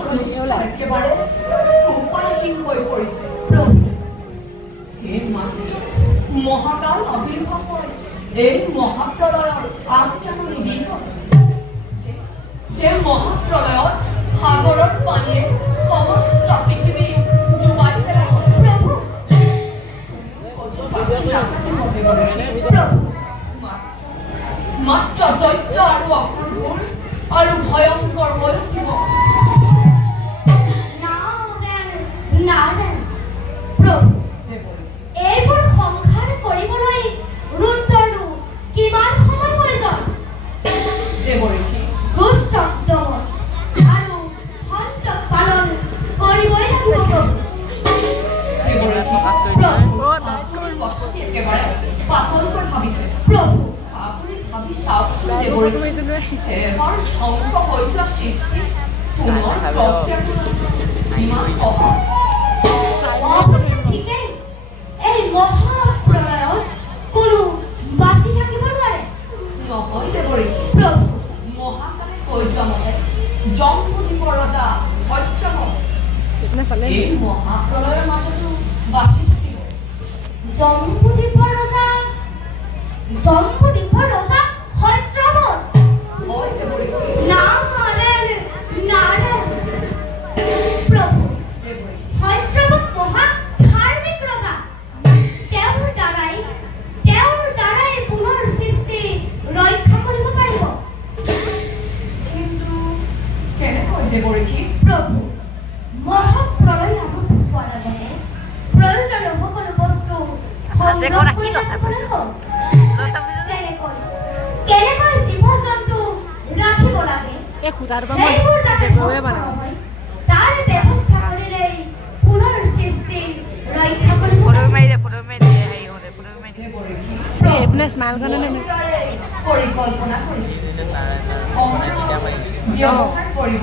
একেবাৰে উপায়হীন হৈ পৰিছে এই মাত্ৰ মহাকাল আবিৰ্ভাৱ হয় এই মহাপ্ৰলয়ৰ আগজাননী দিন যে মহাপ্ৰলয়ত সাগৰৰ পানীয়ে সমস্ত পৃথিৱী ডুবাই পেলাব প্ৰভু মাত্ৰ দৈত্য আৰু অক্ৰূৰ আৰু ভয়ংকৰ হৈ উঠিব এইবোৰ সংসাৰ কৰিবলৈ ৰুদ্ৰৰো কিমান সময় প্ৰয়োজন দুষ্ট দমন আৰু সন্ত পালন কৰিবই লাগিব পাতলকৈ ভাবিছে প্ৰভু আপুনি ভাবি চাওকচোন এবাৰ ধ্বংস হৈ যোৱা সৃষ্টি পুনৰ ইমান সহজ ঠিকেই এই মহাপ্ৰলয়ত কোনো বাচি থাকিব নোৱাৰে নহয় দেৱৰী প্ৰভু মহাকালে কৈ যোৱা মতে জম্বুদ্বীপৰ ৰজা সত্যমত এই মহাপ্ৰলয়ৰ মাজতো বাচি থাকিব জম্বুদ্বীপৰ ৰজা সত্যমত হয় দেৱৰী নাৰায়ণ নাৰায়ণ প্ৰভু সত্যমত মহা ধাৰ্মিক ৰজা তেওঁৰ দ্বাৰাই পুনৰ সৃষ্টি ৰক্ষা কৰিব পাৰিব কিন্তু কেনেকৈ দেৱৰী প্ৰভু মহাপ্ৰলয় আৰম্ভ হোৱাৰ আগতে প্ৰয়োজনীয় সকলো বস্তু কেনেকৈ জীৱ জন্তু ৰাখিব লাগে তাৰ ব্যৱস্থা কৰিলেই পুনৰ সৃষ্টি ৰক্ষা কৰিব পৰিকল্পনা কৰিছে ব্যৱহাৰ কৰিব